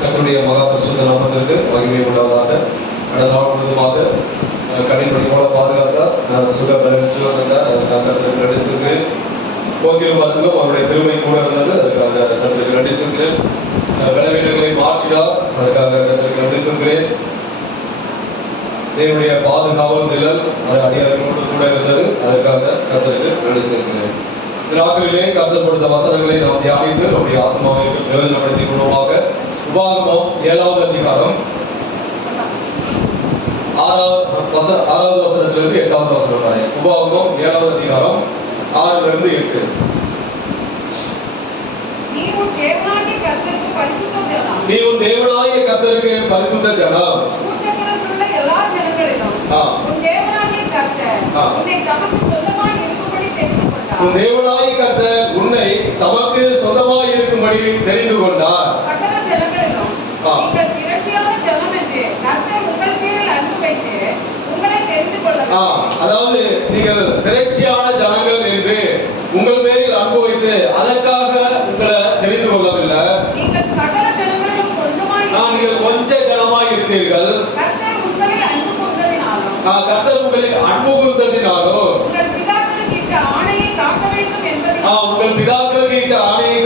கர்த்தருடைய மகா பரிசுத்த நாமத்திற்கு மகிமை உண்டாவதாக. கடந்த நாள் முழுவதுமாக கணின்படி போல பாதுகாத்தார், சுக பலன் வந்தார். அதுக்காக கர்த்தருக்கு நன்றி சொல்கிறேன். போக்கிலும் பார்த்துக்கும் அவருடைய பெருமை கூட இருந்தது. அதுக்காக கர்த்தருக்கு நன்றி சொல்கிறேன். பலவீனங்களை மாற்றினார். அதுக்காக கர்த்தருக்கு நன்றி சொல்கிறேன். தேவனுடைய பாதுகாவல் நிழல் அது அடியார்களோடு கூட இருந்தது. அதுக்காக கர்த்தருக்கு நன்றி சொல்கிறேன். நாட்களிலே கர்த்தர் கொடுத்த வசனங்களை நாம் தியானித்து நம்முடைய ஆத்மாவை பிரயோஜனப்படுத்திக் கொள்வோமாக. உபாகமம் 7வது அதிகாரம் 6வது வசனத்திலிருந்து 8வது வசனம் வரை. உபாகமம் 7வது அதிகாரம் 6லிருந்து 8. நீ உன் தேவனாகிய கர்த்தருக்கு பரிசுத்த ஜனம். பூச்சக்கரத்துள்ள எல்லா ஜனங்களிலும் உன் தேவனாகிய கர்த்தர் உன்னை தமக்கு சொந்தமாய் இருக்கும்படி தெரிந்து கொண்டார். உன் தேவனாகிய கர்த்தர் உன்னை தமக்கு சொந்தமாய் இருக்கும்படி தெரிந்து கொண்டார். சகல ஜனங்களிலும் நீங்கள் திரட்சியான ஜனம் என்று கர்த்தர் உங்கள் பேரில் அன்பு வைத்து உங்களை தெரிந்து கொள்ளலாம். அதாவது நீங்கள் திரட்சியான ஜனங்கள் என்று உங்கள் பேரில் அன்பு வைத்து அதற்காக உங்களை தெரிந்து கொள்ளவில்லை. நீங்கள் சகல ஜனங்களிலும் நீங்கள் கொஞ்ச ஜனமாய் இருந்தீர்கள். கர்த்தர் உங்களில் அன்பு கூர்ந்ததினாலும் உங்கள் பிதாக்களுக்கு இட்ட ஆணையை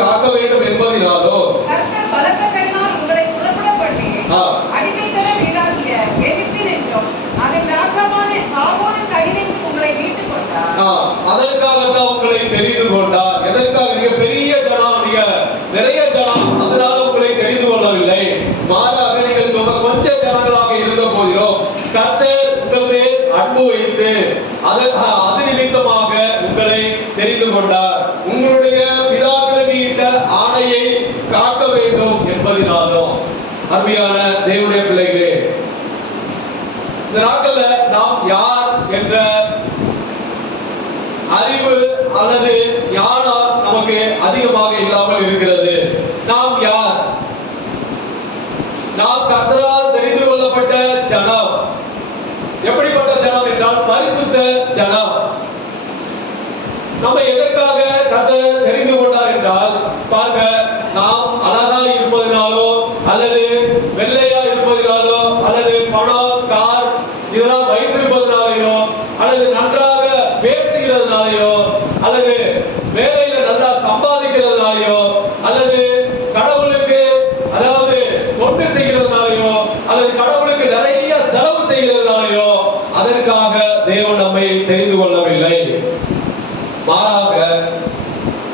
காக்க வேண்டும் என்பதினாலோ கர்த்தர் பலத்த கையினால் உங்களை புறப்பட பண்ணி அடிமைத்தன வீடாகிய எகிப்தில் என்றும் அதன் ராஜாவான பார்வோனின் கையிலிருந்து உங்களை மீட்டுக் கொண்டார். அதற்காகத்தான் உங்களை தெரிந்து கொண்டார். எதற்காக? நீங்க பெரிய ஜனம், நீங்க நிறைய ஜனம், அதனால உங்களை தெரிந்து கொள்ளவில்லை. மாறாக நீங்கள் கொஞ்ச ஜனங்களாக இருந்த போதிலும் கர்த்தர் உங்கள் மேல் அன்பு வைத்து அது நிமித்தமாக உங்களை தெரிந்து கொண்டார். உங்களுடைய பிதாக்களுக்கு இட்ட ஆணையை காக்க வேண்டும் என்பதினாலும். அருமையான தேவனுடைய பிள்ளைகளே, இந்த நாட்கள்ல நாம் யார் என்ற அறிவு அல்லது ஞானம் நமக்கு அதிகமாக இல்லாமல் இருக்கிறது. நாம் யார்? நாம் கர்த்தரால் தெரிந்து கொள்ளப்பட்ட ஜனம். எப்படிப்பட்ட ஜனம் என்றால் பரிசுத்த ஜனம். நம்ம எதற்காக கர்த்தர் தெரிந்து கொண்டார் என்றால், பாருங்க, நாம் அழகா இருப்பதினாலோ அல்லது வெள்ளையா இருப்பதினாலோ அல்லது பணம் கார் இதெல்லாம் வைத்திருப்பதனாலேயோ அல்லது நன்றாக பேசுகிறதுனாலேயோ அல்லது வேலையில நல்லா சம்பாதிக்கிறதுனாலேயோ அல்லது கடவுளுக்கு அதாவது தொண்டு செய்கிறதுனாலேயோ அல்லது கடவுளுக்கு நிறைய செலவு செய்கிறதுனாலேயோ அதற்காக தேவன் நம்மை தெரிந்து கொள்ளவில்லை. மாறாக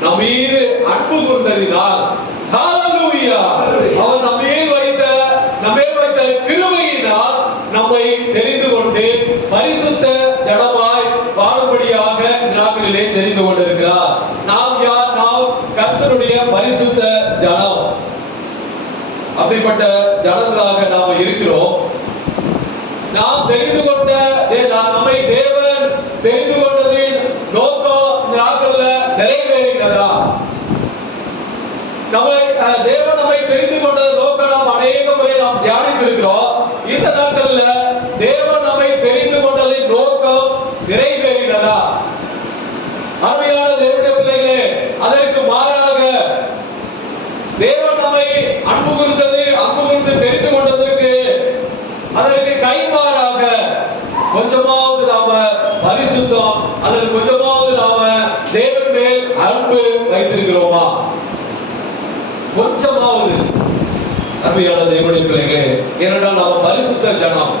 நம் மீது அன்பு கூர்ந்ததினால், ஹல்லேலூயா, அவர் நம்மேல் வைத்த கிருபையினால் நம்மை தெரிந்து கொண்டு பரிசுத்த ஜனமாய் வாழும்படியாக நாட்களிலே தெரிந்து கொண்டிருக்கிறார். நாம் யார்? நாம் கர்த்தருடைய பரிசுத்த ஜனம். அப்படிப்பட்ட ஜனங்களாக நாம் இருக்கிறோம். நாம் தெரிந்து கொண்ட நம்மை தேவன் தெரிந்து கொண்டதின் நோக்கம் இந்த நாட்கள்ல நிறைவேறுகிறதா? தேவன் நம்மை தெரிந்து கொண்டது நோக்கம் நாம் அநேக முறை நாம் தியானித்திருக்கிறோம். இந்த நாட்கள்ல தேவன் நம்மை தெரிந்து கொண்டதின் நோக்கம் நிறைவேறுகிறதா? அருமையான தேவனுடைய பிள்ளைகளே, அதற்கு மாறாக தேவன் நம்மை அன்பு கூர்ந்து தெரிந்து கொண்டதற்கு அதற்கு கைமாறாக கொஞ்சமாவது நாம பரிசுத்தம் அல்லது கொஞ்சமாவது நாம தேவன் மேல் அன்பு வைத்திருக்கிறோமா? கொஞ்சமாவது. அருமையான தேவனுடைய பிள்ளைகளே, ஏனென்றால் நாம் பரிசுத்த ஜனம்.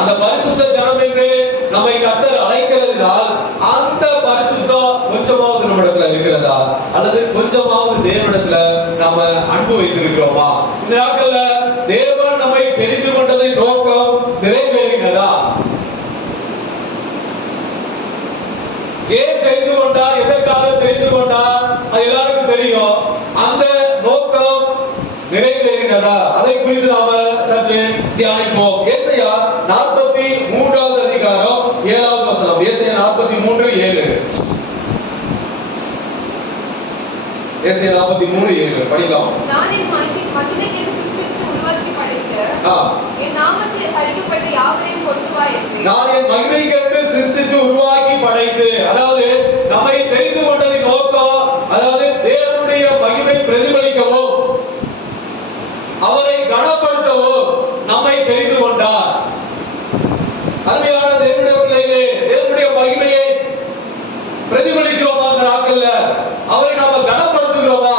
அந்த பரிசுத்த ஜனம் என்று நம்மை கர்த்தர் அழைக்கிறதுனால் அந்த பரிசுத்தம் கொஞ்சமாவது நம்மிடத்துல இருக்கிறதா அல்லது கொஞ்சமாவது தேவனிடத்துல நாம அன்பு வைத்திருக்கிறோமா? இந்த நாட்கள்ல தேவன் நம்மை தெரிந்து கொண்டதை நோக்கம் நிறைவேறுகிறதா? ஏன் தெரிந்து கொண்டார்? எதற்காக தெரிந்து கொண்டார்? அது எல்லாருக்கும் தெரியும். அந்த நோக்கம் நிறைவேறினதா? அதை குறித்து நாம சற்று தியானிப்போம். ஏசாயா 43வது அதிகாரம் 7வது வசனம். ஏசாயா 43:7. ஏசாயா 43:7 படிக்கலாம். நான் என் மகிமைக்கென்று சிருஷ்டித்து உருவாக்கி படைத்து என் நாமத்தில் அறிக்கப்பட்ட யாவரையும் கொண்டு வா என்று. நான் என் மகிமைக்கென்று சிருஷ்டித்து உருவாக்கி படைத்து, அதாவது நம்மை தெரிந்து கொண்டதின் நோக்கம், அதாவது தேவனுடைய மகிமை பிரதிபலிக்கவும் அவரை நாம கனப்படுத்துகிறோமா?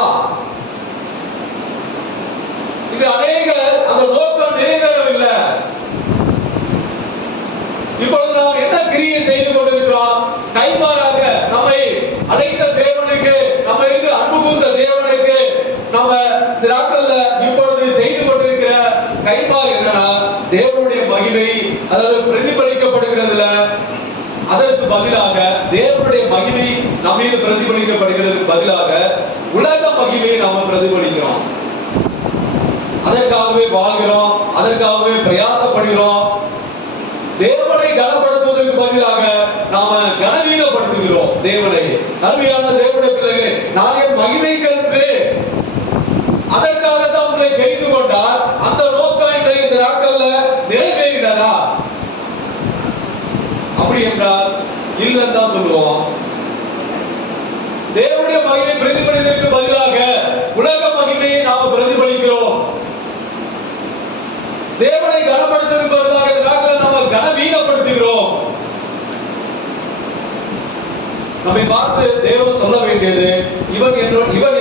இது அநேகர் அந்த நோக்கம் நிறைவேறவில்லை. இப்பொழுது நாம் என்ன கிரியை செய்து கொண்டிருக்கிறோம்? கைமாறாக நம்மை அழைத்த தேவனுக்கு, நம்ம மீது அன்பு கூர்ந்த தேவனுக்கு நம்ம இந்த நாட்கள்ல இப்பொழுது செய்து கொண்டிருக்கிற கைமாறு என்னன்னா, தேவனுடைய மகிமை அதாவது பிரதிபலிக்கப்படுகிறதுல அதற்கு பதிலாக தேவனுடைய மகிமை நம்ம மீது பிரதிபலிக்கப்படுகிறதுக்கு பதிலாக உலக மகிமையை நாம பிரதிபலிக்கிறோம். அதற்காகவே வாழ்கிறோம், அதற்காகவே பிரயாசப்படுகிறோம். தேவனை கனப்படுத்துவதற்கு பதிலாக நாம கனவீனப்படுத்துகிறோம் தேவனை. அருமையான தேவனுடைய பிள்ளைகளே, நான் என் மகிமைக்கு அதற்காகத்தான் உங்களை தெரிந்து கொண்டார். அந்த நோக்கம் இன்றைய இந்த நாட்கள்ல நிறைவேறினதா? அப்படி என்றால் இல்லைன்னு தான் சொல்லுவோம். தேவனுடைய மகிமை பிரதிபலிப்பதற்கு பதிலாக உலக மகிமையை நாம பிரதிபலிக்கிறோம். தேவனை கனப்படுத்துவதற்கு பதிலாக இந்த நாட்களில் நாம கனவீனப்படுத்துகிறோம். நம்மை பார்த்து தேவன் சொல்ல வேண்டியது, இவன்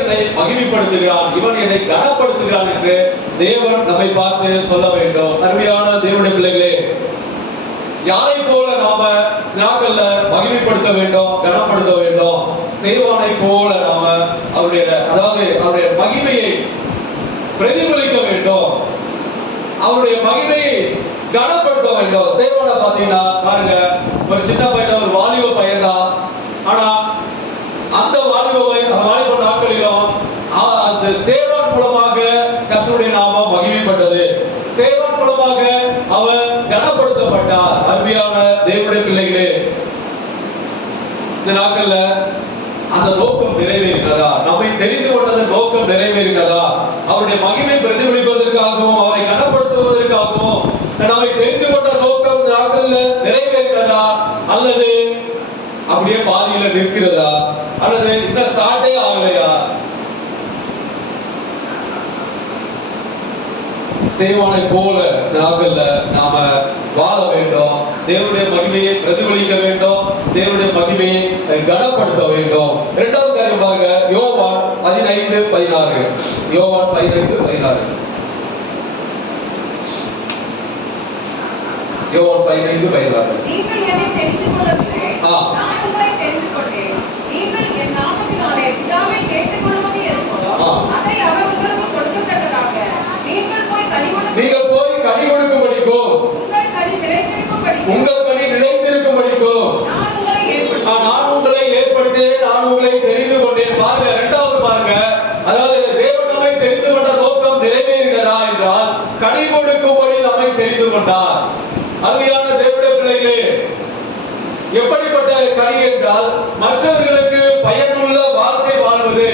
என்னை மகிமைப்படுத்துகிறான், இவன் என்னை கனப்படுத்துகிறான் என்று தேவன் நம்மை பார்த்து சொல்ல வேண்டும். அருமையான தேவனுடைய பிள்ளைகளே, யாரை போல நாம நாட்கள்ல மகிமைப்படுத்த வேண்டும், கனப்படுத்த வேண்டும்? சேவானை போல நாம அவருடைய மகிமையை பிரதிபலிக்க வேண்டும், அவருடைய மகிமையை கனப்படுத்த வேண்டும். சேவானை பாத்தீங்கன்னா பாருங்க, ஒரு சின்ன பையன், ஒரு வாலிப பையன் தான். ஆனா அந்த வாலிப நாட்களிலும் அந்த சேவான் மூலமாக கர்த்தருடைய நாமம் மகிமைப்பட்டது. சேவான் மூலமாக அவர் கனப்படுத்தப்பட்டார். அருமையான தேவனுடைய பிள்ளைகளே, இந்த நாட்கள்ல அந்த நோக்கம் நிறைவேறினதா? நம்மை தெரிந்து கொண்டது நோக்கம் நிறைவேறினதா? அவருடைய மகிமை பிரதிபலிப்பதற்காகவும் அவரை கனப்படுத்துவதற்காகவும் நம்மை தெரிந்து கொண்ட நோக்கம் இந்த நாட்கள்ல நிறைவேறினதா? அல்லது அப்படியே பாதியில நிற்கிறதா? அல்லது இன்னும் ஸ்டார்டே ஆகலையா? சேவானை போல நாட்கள்ல நாம வாழ வேண்டும். தேவனுடைய மகிமையை பிரதிபலிக்க வேண்டும், தேவனுடைய மகிமையை கனப்படுத்த வேண்டும். இரண்டாவது காரியம் பாருங்க, யோவான் 15:16. யோவான் 15:16. யோவான் 15:16. நீங்கள் என்னை தெரிந்து கொள்ளவில்லை, நான் உங்களை தெரிந்து கொண்டேன். நீங்கள் என் நாமத்தினாலே பிதாவை கேட்டுக்கொள்வது எதுவோ அதை அவர் உங்களுக்கு கொடுக்கத்தக்கதாக நீங்கள் போய் கனி கொடுக்கும்படிக்கோ, உங்கள் கனி நிலைத்திருக்கும்படிக்கோ நான் உங்களை ஏற்படுத்தேன், நான் உங்களை தெரிந்து கொண்டேன். பாருங்க, இரண்டாவது பாருங்க, அதாவது தேவன் நம்மை தெரிந்து கொண்ட நோக்கம் நிறைவேறினதா என்றால் கனி கொடுக்கும்படி நம்மை தெரிந்து கொண்டார். அருமையான தேவனுடைய பிள்ளைகளே, எப்படிப்பட்ட கனி என்றால் மற்றவர்களுக்கு பயனுள்ள வாழ்க்கை வாழ்வது.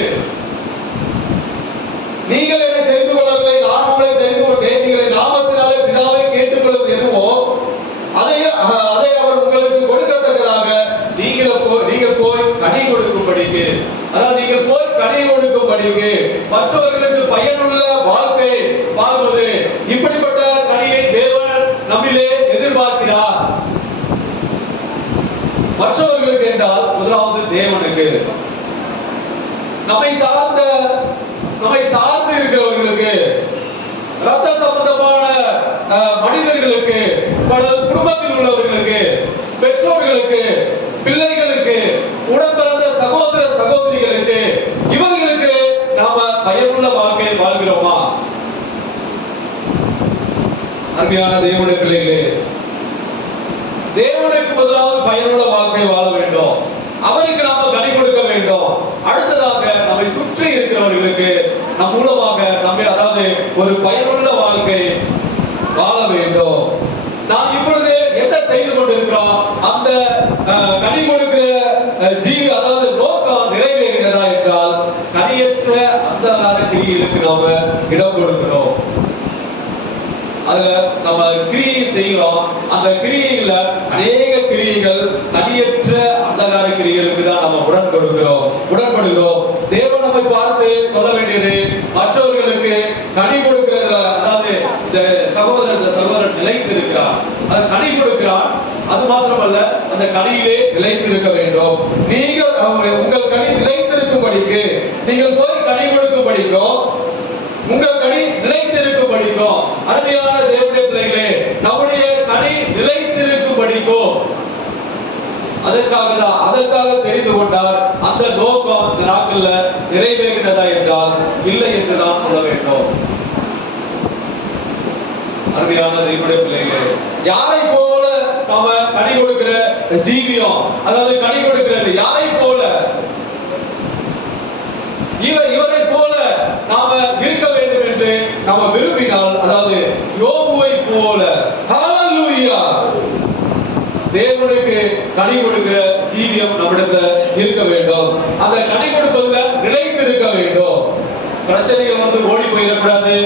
நீங்கள் என்னை தெரிந்து கொள்ளவில்லை, நான் உங்களை தெரிந்து கொண்டேன். நீங்கள் நாமத்தினாலே பிதாவை கேட்டுக்கொள்வது எதுவோ அதை அவர் உங்களுக்கு கொடுக்கத்தக்கதாக நீங்கள் போய் கனி கொடுக்கும்படிக்கு, அதாவது நீங்கள் போய் கனி கொடுக்கும்படிக்கு, மற்றவர்களுக்கு பயனுள்ள வாழ்க்கை வாழ்வது. இப்படிப்பட்ட கனியை தேவன் நம்மிலே எதிர்பார்க்கிறார். மற்றவர்களுக்கு என்றால் முதலாவது தேவனுக்கு, நம்மை சார்ந்து இருக்கிறவர்களுக்கு, ரத்த சம்பந்தமான மனிதர்களுக்கு, பல குடும்பத்தில் உள்ளவர்களுக்கு, பெற்றோர்களுக்கு, பிள்ளைகளுக்கு, உடன்பிறந்த சகோதர சகோதரிகளுக்கு, இவர்களுக்கு நாம பயனுள்ள வாழ்க்கை வாழ்கிறோமா? அருமையான தேவனுடைய பிள்ளைகளே, தேவனுக்கு முதலாவது பயனுள்ள வாழ்க்கை வாழ வேண்டும், அவருக்கு நாம கனி கொடுக்க வேண்டும். அடுத்ததாக நம்மை சுற்றி இருக்கிறவர்களுக்கு நம் மூலமாக அதாவது ஒரு பயனுள்ள வாழ்க்கை வாழ வேண்டும். நாம் இப்பொழுது என்ன செய்து கொண்டிருக்கிறோம்? அந்த கனி கொடுக்கிற அதாவது நோக்கம் நிறைவேறினதா என்றால் கனியற்ற அந்த கிரியைகளுக்கு நாம இடம் கொடுக்கிறோம். அதுல நம்ம கிரியை செய்கிறோம். அந்த கிரியைகள அநேக கிரியைகள் கனியற்ற அந்தகார கிரியைகளுக்கு தான் நம்ம உடன்படுகிறோம். தேவன் நம்மை பார்த்து சொல்ல வேண்டியது, மற்றவர்களுக்கு கனி கொடுக்கிறதுல, அதாவது இந்த சகோதரன் நிலைத்து இருக்கிறார், அது கனி கொடுக்கிறார். அது மாத்திரமல்ல, அந்த கனியிலே நிலைத்திருக்க வேண்டும். நீங்கள் உங்கள் கனி நிலைத்திருக்கும்படிக்கு நீங்கள் போய் கனி கொடுக்கும் படிக்கும், உங்க கனி நிலைத்திருக்கும் படிக்கும். அருமையான தேவனுடைய பிள்ளைகளே, நம்முடைய கனி நிலைத்திருக்கும் படிக்கும். அதற்காக தெரிந்து கொண்டார். அந்த நோக்கம் இந்த நாட்கள்ல நிறைவேறினதா என்றால் இல்லை என்று நாம் சொல்ல வேண்டும். அருமையான தேவனுடைய பிள்ளைகளே, யாரை போல நாம கனி கொடுக்கிற ஜீவியம், அதாவது கனி கொடுக்கிறது யாரை போல, இவரை போல நாம இருக்க வேண்டும் என்று நாம விரும்பினால், அதாவது யோபுவை போல, ஹalleluya, தேவனுக்கு கனி கொடுக்கிற ஜீவியம் நம்மிடத்துல இருக்க வேண்டும். அந்த கனி கொடுப்பதுல நிலைத்து இருக்க வேண்டும். பிரச்சனைகள் வந்து ஓடி போயிடக்கூடாது.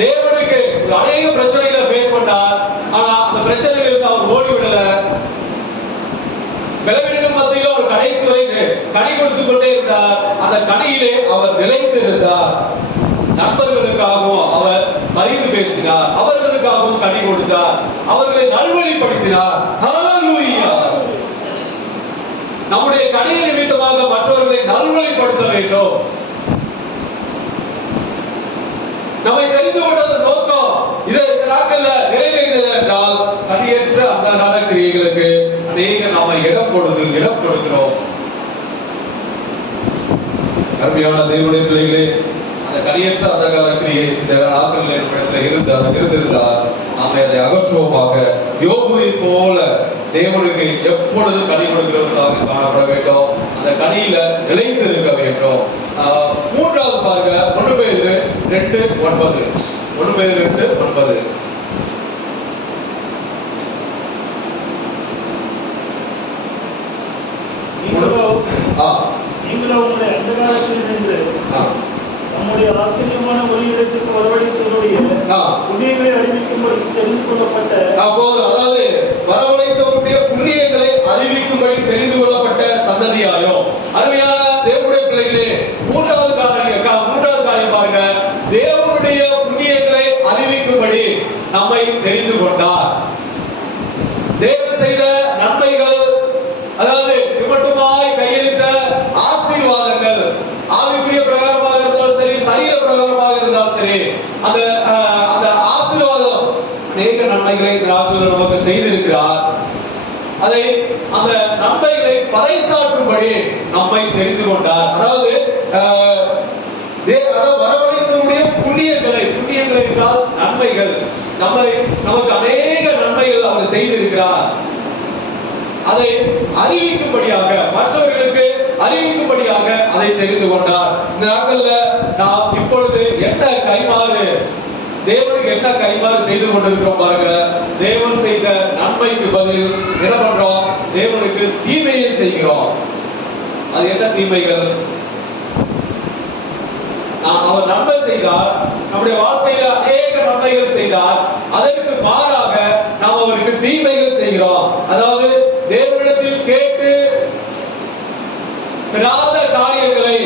தேவனுக்கு அநேக பிரச்சனைகளை ஃபேஸ் பண்ணார். ஆனா அந்த பிரச்சனைகளுக்கு அவர் ஓடி விடல. பலவீனங்கள் மத்தியில அவர் கடைசி வரை கனி கொடுத்துக் கொண்டே இருந்தார். அந்த கனியிலே அவர் நிலைத்து இருந்தார். நண்பர்களுக்காகவும் அவர் பரிந்து பேசினார், அவர்களுக்காகவும் கனி கொடுத்தார், அவர்களை நல்வழிப்படுத்தினார். ஹalleluya. நம்முடைய கனி நிமித்தமாக மற்றவர்களை நல்வழிப்படுத்த வேண்டும். நம்மை தெரிந்து கொண்டது நோக்கம். இதை இந்த நாட்கள்ல நிறைவேறியது என்றால் கனியற்ற அந்தகார கிரியைகளுக்கு அநேக நாம இடம் கொடுக்கிறோம். அருமையான தேவனுடைய பிள்ளைகளே, அந்த கனியற்ற அந்தகார கிரியை இந்த நாட்களில் இருந்திருந்தால் நாம் அதை அகற்றுவோமாக. யோபுவை போல தேவனுக்கு எப்பொழுது கனி கொடுக்கிறவர்களாக காணப்பட வேண்டும். அந்த கனியில நிலைத்து இருக்க வேண்டும். மூன்றாவது பாருங்க, 1 பேதுரு 2:9. 1 பேதுரு 2:9. நீங்களோ உங்களை அந்த காலத்தில் நின்று நம்முடைய ஆச்சரியமான ஒளியிடத்திற்கு வரவழைத்தவருடைய புண்ணியங்களை அறிவிக்கும்படி தெரிந்து கொள்ளப்பட்ட, அதாவது வரவழைத்தவருடைய புண்ணியங்களை அறிவிக்கும்படி தெரிந்து கொள்ளப்பட்ட சந்ததியாயோ. அருமையான தேவனுடைய பிள்ளைகளே, மூன்றாவது காரியம் பாருங்க, தேவனுடைய புண்ணியங்களை அறிவிக்கும்படி நம்மை தெரிந்து கொண்டார். தேவன் செய்த நன்மைகள், அதாவது மட்டுமாய் கையெழுத்த ஆசீர்வாதங்கள், ஆவிக்குரிய பிரகாரமாக இருந்தாலும் சரி, சரீர பிரகாரமாக இருந்தாலும் சரி, அந்த ஆசீர்வாதம் அநேக நன்மைகளை நமக்கு செய்திருக்கிறார். அந்த நன்மைகளை பறைசாற்றும்படி நம்மை தெரிந்து கொண்டார். அதாவது வரவழைத்தவருடைய புண்ணியங்களை என்றால் நன்மைகள், நமக்கு அநேக நன்மைகள் அவர் செய்திருக்கிறார். அதை அறிவிக்கும்படியாக, மற்றவர்களுக்கு அறிவிக்கும்படியாக அதை தெரிந்து கொண்டார். இந்த நாட்கள்ல நாம் இப்பொழுது என்ன கைமாறு, தேவனுக்கு என்ன கைமாறு செய்து கொண்டிருக்கிறோம் பாருங்க. தேவன் செய்த நன்மைக்கு பதில் என்ன பண்றோம்? தேவனுக்கு தீமையை செய்கிறோம். அது என்ன தீமைகள்? அவர் நன்மை செய்தார், நம்முடைய வாழ்க்கையில அநேக நன்மைகள் செய்தார். அதற்கு மாறாக நாம் அவருக்கு தீமைகள் செய்கிறோம். அதாவது தேவனிடத்தில் கேட்டு பெறாத காரியங்களை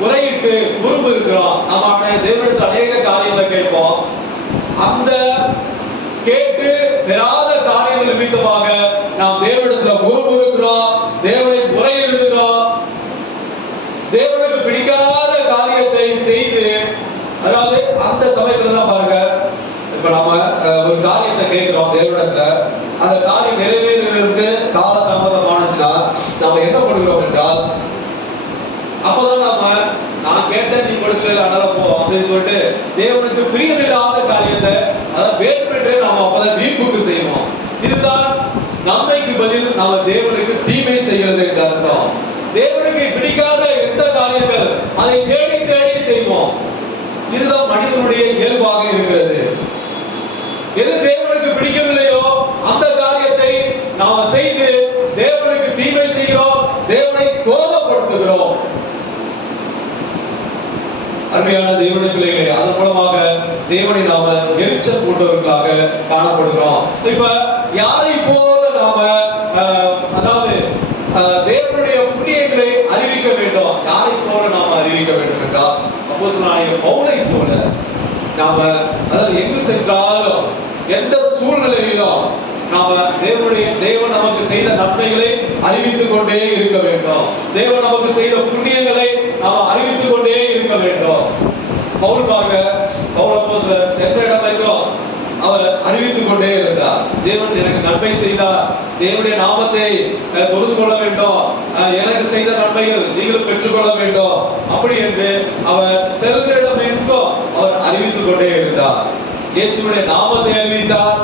முறையிட்டு விரும்புகிறோம். நம்ம தேவனிடத்தில் அநேக காரியங்களை கேட்போம். அந்த கேட்டு பெறாத காரியங்கள் நிமித்தமாக நாம் தேவனிடத்தில் விரும்புகிறோம், தேவனை முறையிடுகிறோம். தேவனுக்கு பிடிக்காத காரியத்தை செய்து, அதாவது அந்த சமயத்துல தான் பாருங்க, இப்ப நம்ம ஒரு காரியத்தை கேட்கிறோம் தேவனிடத்துல, அந்த காரியம் நிறைவேறுவதற்கு கால தாமதம் ஆனச்சுன்னா நாம என்ன பண்ணுகிறோம் என்றால், அப்பதான் நான் கேட்டேன் நீ கொடுக்கல அதனால போ அப்படின்னு சொல்லிட்டு தேவனுக்கு பிரியமில்லாத காரியத்தை, அதாவது வேண்டுமென்றே நாம அப்பதான் வீம்புக்கு செய்வோம். இதுதான் நன்மைக்கு பதில் நாம தேவனுக்கு தீமை செய்கிறது என்று அர்த்தம். தேவனுக்கு பிடிக்காத எந்த காரியங்கள் அதை தேடி தேடி செய்வோம். இதுதான் மனிதனுடைய இயல்பாக இருக்கிறது. எது தேவனுக்கு பிடிக்கவில்லையோ அந்த காரியத்தை நாம் செய்து தேவனுக்கு தீமை செய்கிறோம், தேவனை கோபப்படுத்துகிறோம். அருமையான தேவனுடைய பிள்ளைகளே, அதன் மூலமாக தேவனை நாம எரிச்சல் போன்றவர்களாக காணப்படுகிறோம். இப்ப யாரை போல நாம அதாவது தேவனுடைய புண்ணியங்களை அறிவிக்க வேண்டும். யாரை போல நாம அறிவிக்க வேண்டும் என்றால், அப்போஸ்தலனாகிய பவுலை போல நாம, அதாவது எங்கு சென்றாலும் எந்த சூழ்நிலையிலும் நாம தேவன் நமக்கு செய்த நன்மைகளை அறிவித்துக் கொண்டே இருக்க வேண்டும். தேவன் நமக்கு செய்த புண்ணியங்களை நாம் அறிவித்துக் கொண்டே இருக்க வேண்டும். பவுல் பாருங்க, பவுல் அப்போஸ்தலர் சென்ற இடமெங்கும் அவர் அறிவித்துக் கொண்டே இருந்தார். தேவன் எனக்கு நன்மை செய்தார், தேவனுடைய நாமத்தை தொழுது கொள்ள வேண்டும், எனக்கு செய்த நன்மைகள் நீங்களும் பெற்றுக்கொள்ள வேண்டும் அப்படி என்று அவர் சென்ற இடமெங்கும் அவர் அறிவித்துக் கொண்டே இருந்தார். இயேசுடைய நாமத்தை அறிவித்தார்.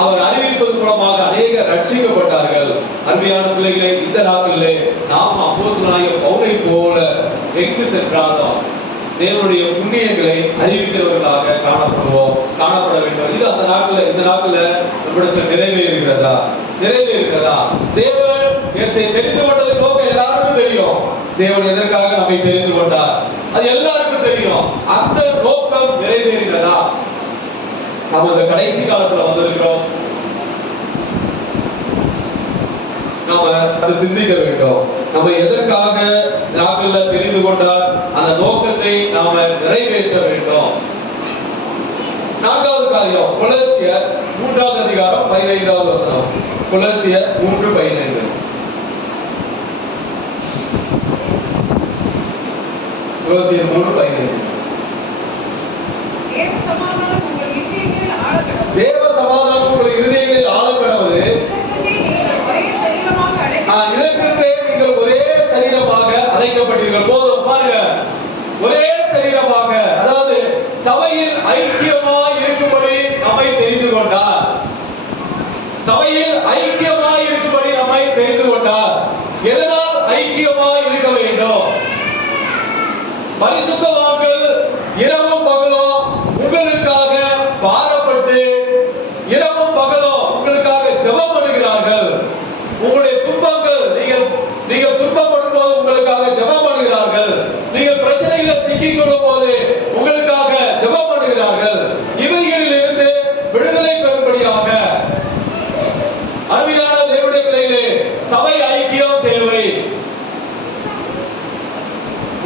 அவர் அறிவிப்பது மூலமாக அநேக ரட்சிக்கப்பட்டார்கள். அருமையான பிள்ளைகளை, இந்த நாட்களிலே நாம் அப்போஸ்தலனாகிய பவுலை போல எங்கு சென்றாலும் தேவனுடைய புண்ணியங்களை அறிவிக்கிறவர்களாக காணப்பட வேண்டும். இது அந்த நாட்கள் இந்த நாட்கள்ல நம்மிடத்தில் நிறைவேறுகிறதா? தேவன் தெரிந்து கொண்டது போக எல்லாருக்கும் தெரியும். தேவன் எதற்காக நம்மை தெரிந்து கொண்டார் அது எல்லாருக்கும் தெரியும். அந்த நோக்கம் நிறைவேறுகிறதா? நாம் இந்த கடைசி காலத்துல வந்திருக்கிறோம். நாம அதை சிந்திக்க வேண்டும். நம்ம எதற்காக நாட்கள்ல தெரிந்து கொண்டார் அந்த நோக்கத்தை நாம நிறைவேற்ற வேண்டும். நான்காவது காரியம், கொலோசியர் 3வது அதிகாரம் 15வது வசனம். கொலோசியர் 3:15. கொலோசியர் 3:15. தேவ சமாதானம் உங்கள் இருதயங்களில் ஆளக்கடவது. தேவ சமாதானம் உங்கள் இருதயங்களில் ஆளக்கடவது. இதற்கென்றே நீங்கள் ஒரே சரீரமாக அழைக்கப்பட்டீர்கள். போதும் பாருங்க, ஒரே சரீரமாக, அதாவது சபையில் ஐக்கியமாய் இருக்கும்படி நம்மை தெரிந்து கொண்டார். சபையில் ஐக்கியமாய் இருக்கும்படி நம்மை தெரிந்து கொண்டார். எதனால் ஐக்கியமாய் இருக்க வேண்டும்? பரிசுத்தவான்கள் இரவும் பகலும் உங்களுக்காக பாரப்பட்டு இரவும் பகலும் உங்களுக்காக ஜெபம் பண்ணுகிறார்கள். உங்களுடைய துன்பங்கள், நீங்கள் துன்பப்படும் போது உங்களுக்காக ஜெபம் பண்ணுகிறார்கள். நீங்கள் பிரச்சனைகளை சிக்கிக் கொள்ளும் போது உங்களுக்காக ஜெபம் பண்ணுகிறார்கள். இவைகளில் இருந்து விடுதலை பெறும்படியாக அருமையான தேவனுடைய பிள்ளைகளே, சபை ஐக்கியம் தேவை.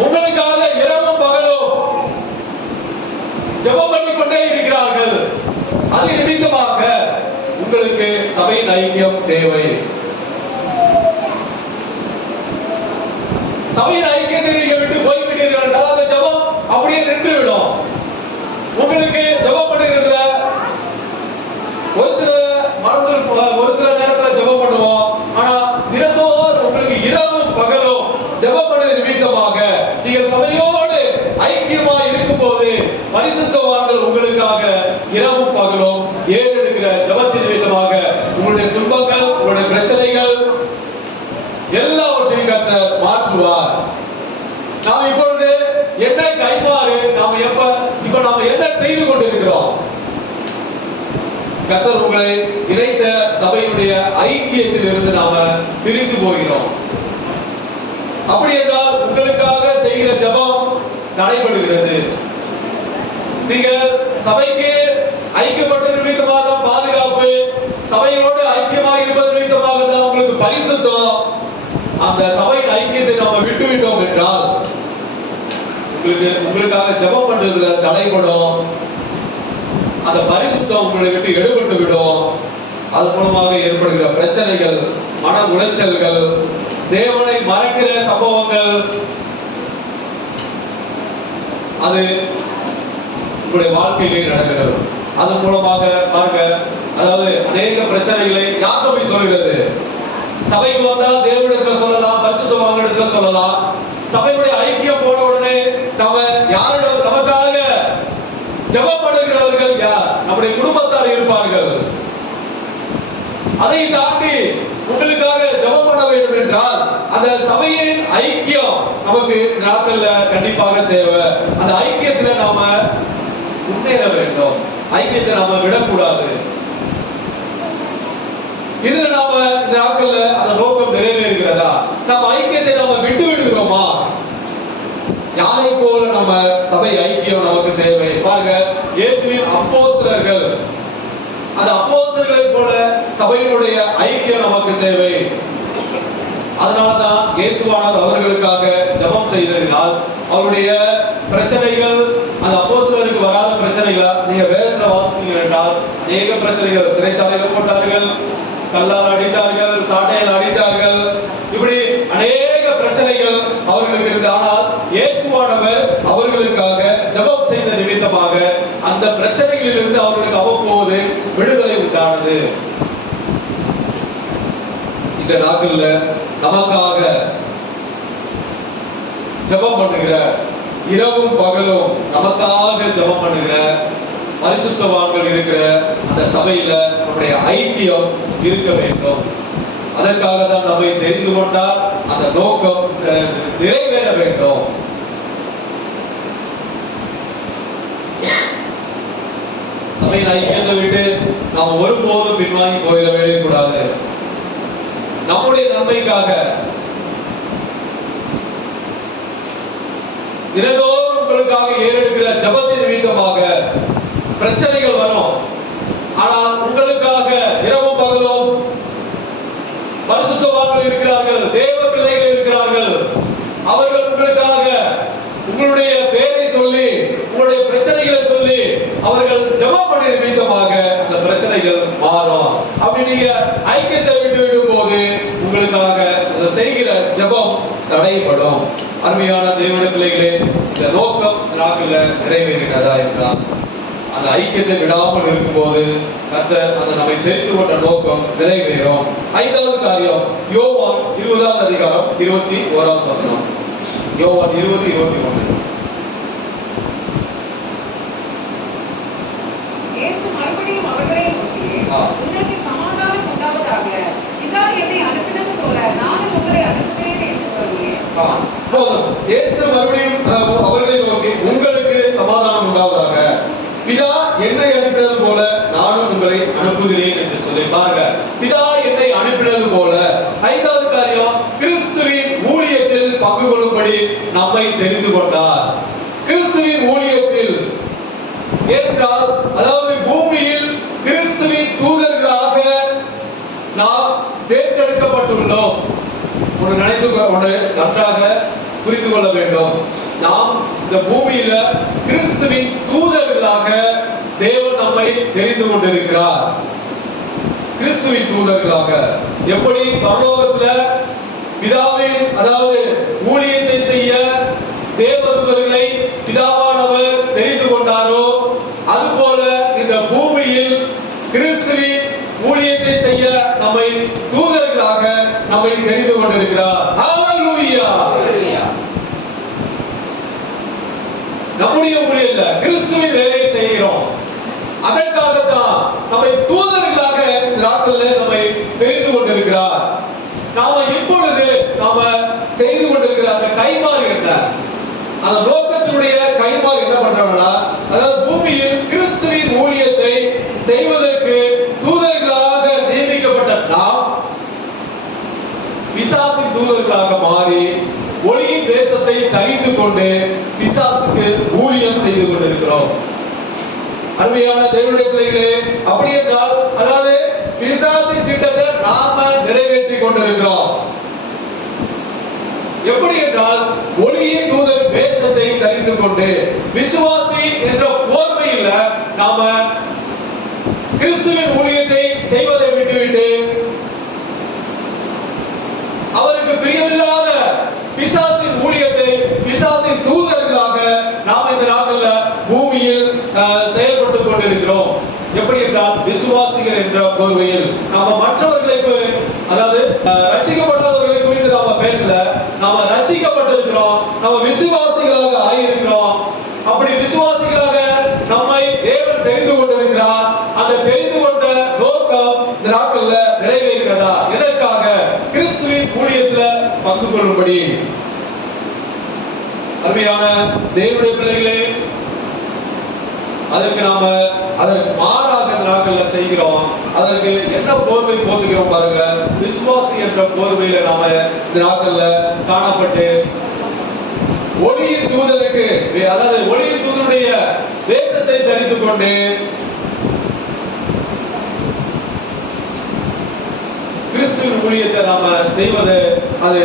உங்களுக்காக இரவும் பகலும் ஜெபம் பண்ணிக் கொண்டே இருக்கிறார்கள். அது நிமித்தமாக உங்களுக்கு சபையின் ஐக்கியம் தேவை. சபையின் ஐக்கியத்தை நீங்க விட்டு போய்விட்டீர்கள் என்றால் அந்த ஜெபம் அப்படியே நின்று விடும். உங்களுக்கு ஜெபம் பண்ணுகிறதுல ஒரு சில நேரத்துல ஜெபம் பண்ணுவோம். ஆனா தினந்தோறும் உங்களுக்கு இரவும் பகலும் ஜெபம் பண்ணது நிமித்தமாக நீங்கள் சபையோடு ஐக்கியமாய் இருக்கும் போது பரிசுத்தவான்கள் உங்களுக்காக இரவும் பகலும் ஏறெடுக்கிற ஜெபத்தின் நிமித்தமாக உங்களுடைய துன்பங்கள், உங்களுடைய பிரச்சனைகள் எல்லாவற்றையும் கர்த்தர் மாற்றுவார். நாம் இப்பொழுது என்ன கைமாறு நாம என்ன செய்து கொண்டிருக்கிறோம்? கர்த்தர் உங்களை இணைத்த சபையினுடைய ஐக்கியத்தில் இருந்து நாம பிரிந்து போகிறோம். அப்படி என்றால் உங்களுக்காக செய்கிற ஜெபம் தடைபடுகிறது. நீங்க சபைக்கு ஐக்கியப்பட்ட நிமித்தமாக பாதுகாப்பு, சபையோடு ஐக்கியமாக இருப்பது நிமித்தமாக தான் உங்களுக்கு பரிசுத்தம். அந்த சபையின் ஐக்கியத்தை நாம விட்டுவிட்டோம் என்றால் உங்களுக்காக ஜெபம் பண்றதுல தடைபடும். அந்த பரிசுத்தம் உங்களை விட்டு எடுபட்டு விடும். அது மூலமாக ஏற்படுகிற பிரச்சனைகள், மன உளைச்சல்கள், தேவனை மறக்கிற சம்பவங்கள், அது உங்களுடைய வாழ்க்கையிலே நடக்கிறது. அதன் மூலமாக பாருங்க, அதாவது அநேக பிரச்சனைகளை யார்கிட்ட போய் சொல்லுகிறது? சபைக்கு வந்தா தேவனிடத்துல சொல்லலாம், பரிசுத்தவான்களிடத்துல சொல்லலாம். சபையுடைய ஐக்கியம் போன உடனே நம்ம யாரிடம் நமக்காக ஜெபம் பண்ணுகிறவர்கள் யார்? நம்முடைய குடும்பத்தார் இருப்பார்கள். அதை தாண்டி உங்களுக்காக ஜெபம் பண்ண வேண்டும் என்றால் அந்த சபையின் ஐக்கியம் நமக்கு நாட்கள்ல கண்டிப்பாக தேவை. அந்த ஐக்கியத்துல நாம முன்னேற வேண்டும். ஐக்கியத்தை நாம விடக்கூடாது. இதுல நாம இந்த நாட்கள்ல அந்த நோக்கம் நிறைவேறுகிறதா? நம்ம ஐக்கியத்தை நாம விட்டு விடுகிறோமா? யாரை போல நம்ம சபை ஐக்கியம் நமக்கு தேவை. பாருங்க, இயேசுவின் அப்போஸ்தலர்கள், அந்த அப்போஸ்தலர்களை போல சபையினுடைய ஐக்கியம் நமக்கு தேவை. அதனாலதான் இயேசுவானவர் அவர்களுக்காக ஜெபம் செய்ததினால் அவருடைய பிரச்சனைகள், அந்த அப்போஸ்தலருக்கு வராத பிரச்சனைகள் நீங்க வேதத்துல வாசித்தீர்கள் என்றால் அநேக பிரச்சனைகள், சிறைச்சாலையில் போட்டார்கள், கல்லால் அடித்தார்கள், சாட்டையால் அடித்தார்கள், இப்படி அநேக பிரச்சனைகள் அவர்களுக்கு இருந்தது. ஆனால் இயேசுவானவர் அவர்களுக்காக ஜெபம் செய்த நிமித்தமாக அந்த பிரச்சனைகளிலிருந்து அவர்களுக்கு அவ்வப்போது விடுதலை உண்டானது. இந்த நாட்கள்ல நமக்காக ஜெபம் பண்ணுகிற, இரவும் பகலும் நமக்காக ஜெபம் பண்ணுகிற பரிசுத்தவான்கள் இருக்கிற அந்த சபையில நம்முடைய ஐக்கியம் இருக்க வேண்டும். அதற்காக தான் நம்மை தெரிந்து கொண்டால் அந்த நோக்கம் நிறைவேற வேண்டும். சபையில் ஐக்கியத்தை விட்டு நாம் ஒருபோதும் பின்வாங்கி போயிடவே கூடாது. நம்முடைய நன்மைக்காக தினந்தோறும் உங்களுக்காக ஏறெடுக்கிற ஜெபத்தின் நிமித்தமாக பிரச்சனைகள் வரும். ஆனால் உங்களுக்காக இரவும் பகலும் பரிசுத்தவான்கள் இருக்கிறார்கள், தேவ பிள்ளைகள் இருக்கிறார்கள். அவர்கள் உங்களுக்காக உங்களுடைய பேரை சொல்லி, உங்களுடைய பிரச்சனைகளை சொல்லி அவர்கள் ஜெபம் பண்ணி நிமித்தமாக அந்த பிரச்சனைகள் மாறும். அப்படி நீங்க ஐக்கியத்தை விட்டு விடும் போது உங்களுக்காக செய்கிற ஜெபம் தடைப்படும். அருமையான தேவனுடைய பிள்ளைகளே, இந்த நோக்கம் நாட்கள்ல நிறைவேறினதா என்றால் அந்த ஐக்கியத்தை விடாமல் இருக்கும்போது கர்த்தர் அந்த நம்மை தெரிந்து கொண்ட நோக்கம் நிறைவேறும். ஐந்தாவது காரியம், யோவான் 20வது அதிகாரம் 21வது வசனம். யோவான் 20:21. இயேசு மறுபடியும் அவர்களை நோக்கி, உங்களுக்கு சமாதானம் உண்டாவதாக. இதோ என்னை அனுப்பினது போல நானும் உங்களை அனுப்புகிறேன் என்று சொன்னேன். போதும். இயேசு மறுபடியும் அவர்களை நோக்கி, உங்களுக்கு சமாதானம் உண்டாவதாக. பிதா என்னை அனுப்பினது போல நானும் உங்களை அனுப்புகிறேன் என்று சொல்லி பாருங்க. பிதா என்னை அனுப்பினது போல. ஐந்தாவது காரியம், கிறிஸ்துவின் ஊழியத்தில் பங்கு கொள்ளும்படி நம்மை தெரிந்து கொண்டார். கிறிஸ்துவின் ஊழியத்தில் என்றால், அதாவது பூமியில் கிறிஸ்துவின் தூதர்களாக நாம் தேர்ந்தெடுக்கப்பட்டுள்ளோம். ஒன்று நன்றாக புரிந்து கொள்ள வேண்டும். நாம் இந்த பூமியில கிறிஸ்துவின் தூதர்களாக தேவன் நம்மை தெரிந்து கொண்டிருக்கிறார். கிறிஸ்துவின் தூதர்களாக எப்படி பரலோகத்துல பிதாவின், அதாவது ஊழியத்தை செய்ய தேவதூதர்களை பிதாவானவர் தெரிந்து கொண்டாரோ, அதுபோல இந்த பூமியில் கிறிஸ்துவின் ஊழியத்தை செய்ய நம்மை தூதர்களாக நம்மை தெரிந்து கொண்டிருக்கிறார். ஹalleluya. நம்முடைய ஊழியல்ல, கிறிஸ்துவின் வேலையை செய்கிறோம். அதற்காகத்தான் நம்மை தூதர்களாக நாட்கள்ல நம்மை தெரிந்து கொண்டிருக்கிறார். நாம இப்பொழுது நாம செய்து கொண்டிருக்கிற அந்த கைமாறு என்ன, அந்த நோக்கத்தினுடைய கைமாறு என்ன பண்றோம்னா, அதாவது பூமியில் கிறிஸ்துவின் ஊழியத்தை செய்வதற்கு தூதர்களாக நியமிக்கப்பட்ட நாம் பிசாசின் தூதர்களாக மாறி ஒளியின் தேசத்தை தரிந்து கொண்டு பிசாசுக்கு ஊழியம் செய்து கொண்டிருக்கிறோம். அருமையான தேவனுடைய பிள்ளைகளே, அப்படி என்றால், அதாவது பிசாசின் திட்டத்தை நாம நிறைவேற்றி கொண்டிருக்கிறோம். எப்படி என்றால், ஒளியின் தூதர் வேஷத்தை தரிந்து கொண்டு விசுவாசி என்ற போர்வையில் நாம கிறிஸ்துவின் ஊழியத்தை செய்வதை விட்டுவிட்டு அவருக்கு பிரியமில்லாத பிசாசின் ஊழியத்தை, பிசாசின் தூதர்களாக நாம் இந்த நாட்கள்ல பூமியில் செயல்பட்டுக் கொண்டிருக்கிறோம். எப்படி என்றால், விசுவாசிகள் என்ற போர்வையில் நாம மற்றவர்களை, அதாவது ரட்சிக்கப்படாதவர்களை குறித்து நாம பேசல, நாம ரட்சிக்கப்பட்டிருக்கிறோம், நம்ம விசுவாசிகளாக ஆகியிருக்கிறோம். அப்படி விசுவாசிகளாக நம்மை தேவன் தெரிந்து கொண்டிருக்கிறார். அந்த தெரிந்து கொண்ட நோக்கம் இந்த நாட்கள்ல நிறைவேறுகிறதா? எதற்காக? கிறிஸ்துவின் ஊழியத்துல பங்கு கொள்ளும்படி. அருமையான தேவனுடைய பிள்ளைகளே, அதற்கு நாம அதற்கு மாறாக நாட்கள்ல செய்கிறோம். அதற்கு என்ன போர்வை போட்டுக்கிறோம் பாருங்க. விசுவாசி என்ற போர்வையில நாம இந்த நாட்கள்ல காணப்பட்டு ஒளியின் தூதருக்கு, அதாவது ஒளியின் தூதருடைய வேஷத்தை தரித்து கொண்டு கிறிஸ்துவின் ஊழியத்தை நாம செய்வது அது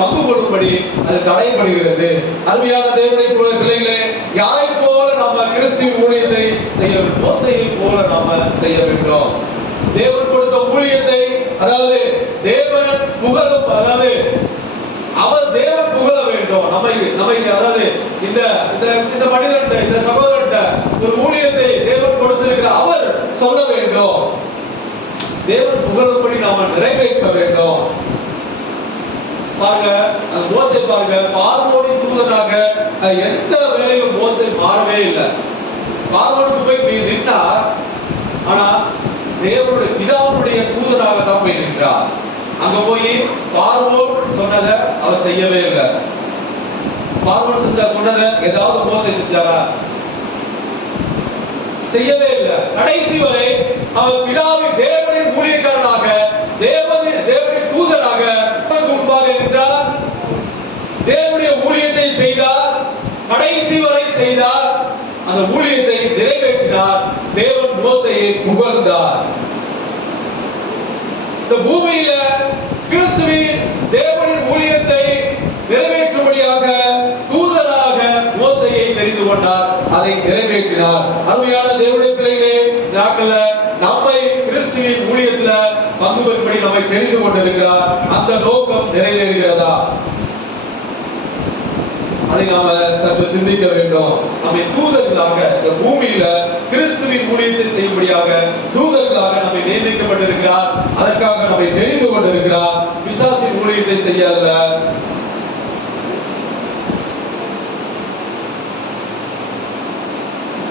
பங்கு கொள்ளும்படி அது தடைபடுகிறது. அருமையான தேவனுடைய பிள்ளைகளே, யாரை போல நாம கிறிஸ்துவின் ஊழியத்தை செய்ய வேண்டும்? மோசேயை போல நாம செய்ய வேண்டும். தேவன் கொடுத்த கொடுத்த ஊழியத்தை, அதாவது தேவன் புகழும், அதாவது அவர் தேவன் புகழ வேண்டும். நம்மை அதாவது இந்த இந்த மனிதன்ட்ட, இந்த சகோதரன்ட்ட ஒரு ஊழியத்தை தேவன் கொடுத்திருக்கிற அவர் சொல்ல வேண்டும். தேவன் புகழும்படி நாம நிறைவேற்ற வேண்டும். பாருங்க, அந்த மோசே பாருங்க, பார்வோனின் தூதனாக எந்த வேலையும் மோசே மாறவே இல்லை. பார்வோனுக்கு போய் நின்றார், ஆனா தேவனுடைய பிதாவுடைய தூதனாக தான் போய் நின்றார். அங்க போய் பார்வோன் சொன்னதை அவர் செய்யவே இல்லை. பார்வோன் சொன்னதை ஏதாவது மோசே செஞ்சாரா? செய்யவே இல்லை. கடைசி வரை அவர் பிதாவின் தேவனின் ஊழியக்காரனாக, தேவனின் தூதராக முன்பாக நின்றார். தேவனுடைய ஊழியத்தை செய்தார், கடைசி வரை செய்தார். அந்த ஊழியத்தை நிறைவேற்றினார். தேவன் மோசேயை புகழ்ந்தார். இந்த பூமியில கிறிஸ்துவின் தேவனின் ஊழியத்தை நிறைவேற்றும்படியாக தூதராக மோசேயை தெரிந்து கொண்டார், அதை நிறைவேற்றினார். அருமையான தேவனுடைய பிள்ளைகளே, நம்மை கிறிஸ்துவின் ஊழியத்துல பங்கு பெறும்படி நம்மை தெரிந்து கொண்டிருக்கிறார். அந்த நோக்கம் நிறைவேறுகிறதா? அதை நாம சற்று சிந்திக்க வேண்டும். நம்மை தூதர்களாக இந்த பூமியில கிறிஸ்துவின் ஊழியத்தை செய்யும்படியாக தூதர்களாக நம்மை நியமிக்கப்பட்டிருக்கிறார். அதற்காக நம்மை தெரிந்து கொண்டிருக்கிறார். பிசாசின் ஊழியத்தை செய்யாத,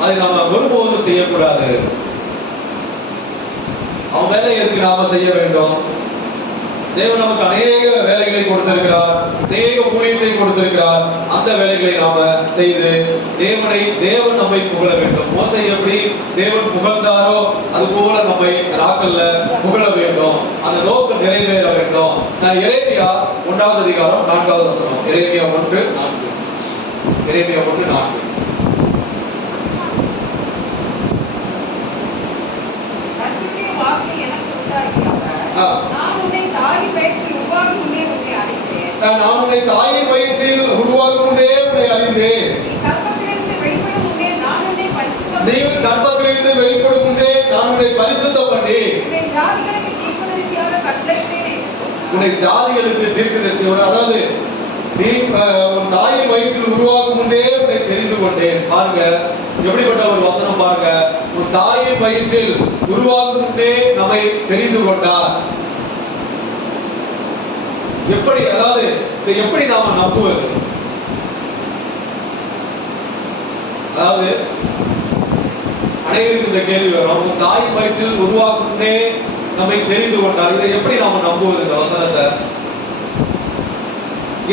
அதை நாம ஒருபோதும் செய்யக்கூடாது. அவன் வேலை எதுக்கு நாம செய்ய வேண்டும்? தேவன் நமக்கு அநேக வேலைகளை கொடுத்திருக்கிறார், அநேக ஊழியத்தை கொடுத்திருக்கிறார். அந்த வேலைகளை நாம செய்து தேவன் நம்மை புகழ வேண்டும். மோசே எப்படி தேவன் புகழ்ந்தாரோ அது போல நம்மை நாட்கள்ல புகழ வேண்டும். அந்த நோக்கம் நிறைவேற வேண்டும். எரேமியா 1வது அதிகாரம் 4வது வசனம். எரேமியா 1:4. எரேமியா 1:4. நான் உன்னை தாயின் வயிற்றில் உருவாகும் முன்னே உன்னை அறிந்தேன். நீ கர்ப்பத்திலிருந்து வெளிப்படும் முன்னே நான் உன்னை பரிசுத்தம் பண்ணி உன்னை ஜாதிகளுக்கு தீர்க்கதரிசியாக கட்டளையிட்டேன். உன்னை ஜாதிகளுக்கு தீர்க்கதரிசியாக, அதாவது நீ உன் தாயின் வயிற்றில் உருவாகும் முன்னே உன்னை தெரிந்து கொண்டேன். பாருங்க எப்படிப்பட்ட ஒரு வசனம் பாருங்க. உன் தாயின் வயிற்றில் உருவாகும் முன்னே நம்மை தெரிந்து கொண்டார். எப்படி, அதாவது எப்படி நாம நம்புவது? அதாவது அனைவருக்கும் இந்த கேள்வி வரும். உன் தாயின் வயிற்றில் உருவாகும் முன்னே நம்மை தெரிந்து கொண்டார். இதை எப்படி நாம நம்புவது? இந்த வசனத்தை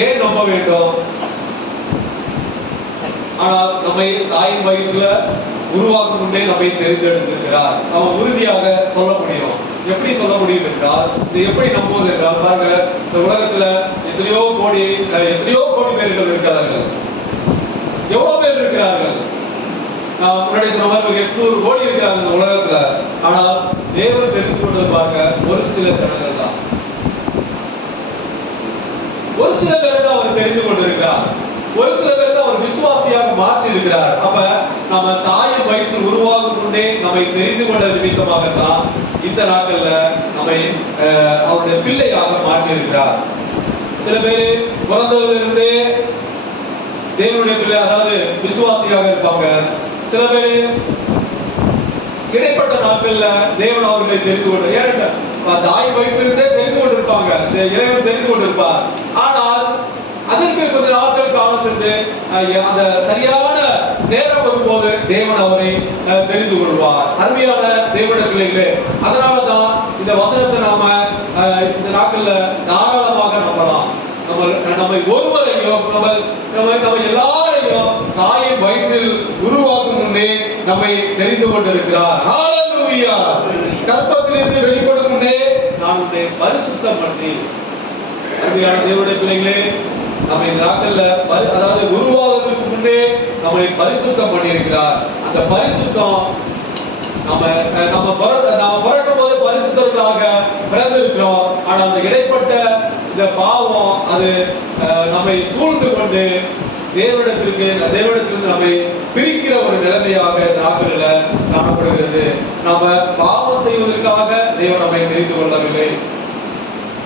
ஏன் நம்ப வேண்டும்? ஆனால் நம்மை தாயின் வயிற்றுல உருவாக்கும் முன்னே நம்மை தெரிந்தெடுத்திருக்கிறார். அவன் உறுதியாக சொல்ல முடியும். எப்படி சொல்ல முடியும் என்றால், இதை எப்படி நம்புவது என்றால், பாருங்க, இந்த உலகத்துல எத்தனையோ கோடி பேர்கள் இருக்கிறார்கள். எவ்வளவு பேர் இருக்கிறார்கள்? நான் முன்னாடி சொன்ன மாதிரி 800 கோடி இருக்கிறார்கள் இந்த உலகத்துல. ஆனால் தேவன் தெரிந்து கொண்டது பாருங்க ஒரு சில ஜனங்கள் தான். ஒரு சில பேர் தான் அவர் தெரிந்து கொண்டிருக்கிறார். ஒரு சில பேர் தான் அவர் விசுவாசியாக மாற்றி இருக்கிறார். அப்ப நம்ம தாயின் வயிற்றில் உருவாகும் முன்னே நம்மை தெரிந்து கொண்ட நிமித்தமாகத்தான் இந்த நாட்கள்ல நம்மை அவருடைய பிள்ளையாக மாற்றி இருக்கிறார். சில பேர் பிறந்ததிலிருந்தே தேவனுடைய பிள்ளை, அதாவது விசுவாசியாக இருப்பாங்க. சில பேர் இடைப்பட்ட நாட்கள்ல தேவன் அவர்களை தெரிந்து கொண்டு, ஏன் தாய் வயிற்றிலிருந்தே தெரிந்து கொண்டிருப்பாங்க, இறைவன் தெரிந்து கொண்டிருப்பார். ஆனால் அதற்கு கொஞ்ச நாட்கள் காலம் சென்று அந்த சரியான நேரம் வரும்போது தேவன் அவரை தெரிந்து கொள்வார். அருமையான தேவனுடைய பிள்ளைகளே, அதனாலதான் இந்த வசனத்தை நாம இந்த நாட்கள்ல தாராளமாக நம்பலாம். நம்மை ஒருவரையும் நம்ம எல்லாரையும் தாயின் வயிற்றில் உருவாக்கும் முன்னே நம்மை தெரிந்து கொண்டிருக்கிறார். ஹல்லேலூயா! கர்ப்பத்திலிருந்து வெளிப்படும் முன்னே நான் உன்னை பரிசுத்தம் பண்ணி, அருமையான தேவனுடைய பிள்ளைகளே, நம்ம இந்த நாட்கள்ல அதாவது உருவாவதற்கு முன்னே நம்மை பரிசுத்தம் பண்ணியிருக்கிறார். அந்த பரிசுத்தம் நம்ம பிறக்கும் போது பரிசுத்தர்களாக பிறந்திருக்கிறோம். ஆனால் அந்த இடைப்பட்ட இந்த பாவம் அது நம்மை சூழ்ந்து கொண்டு தேவனிடத்திலிருந்து நம்மை பிரிக்கிற ஒரு நிலைமையாக நாட்களில் காணப்படுகிறது. நாம பாவம் செய்வதற்காக தேவன் நம்மை தெரிந்து கொள்ளவில்லை.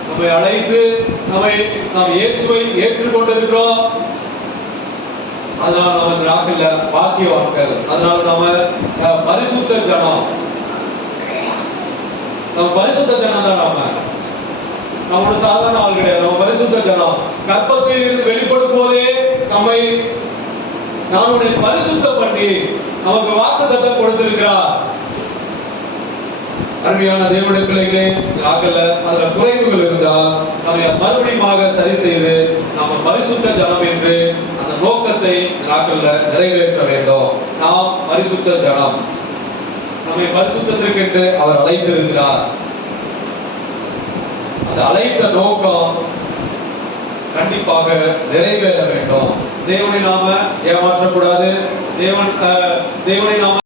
நம்மை அழைத்து நாம் இயேசுவை ஏற்றுக்கொண்டிருக்கிறோம். அதனால நம்ம நாட்களில் பாக்கியவான்கள். அதனால நம்ம பரிசுத்த ஜனம். நம்ம பரிசுத்த ஜனம் தான். நம்ம சாதாரண ஆள் கிடையாது. நம்ம பரிசுத்த ஜனம். கர்ப்பத்தில் இருந்து வெளிப்படும் போதே நம்மை நம்முடைய பரிசுத்தம் பண்ணி நமக்கு வாக்குத்தத்தம் கொடுத்திருக்கிறார். அருமையான தேவனுடைய பிள்ளைகளே, நாட்கள்ல அதுல குறைவுகள் இருந்தால் நம்மை மறுபடியும் சரி செய்து நாம பரிசுத்த ஜனம் என்று அந்த நோக்கத்தை நாட்கள்ல நிறைவேற்ற வேண்டும். நாம் பரிசுத்த ஜனம். நம்மை பரிசுத்தத்திற்கு அவர் அழைத்திருக்கிறார். அந்த அழைத்த நோக்கம் கண்டிப்பாக நிறைவேற வேண்டும். தேவனை நாம ஏமாற்றக்கூடாது. தேவனை நாம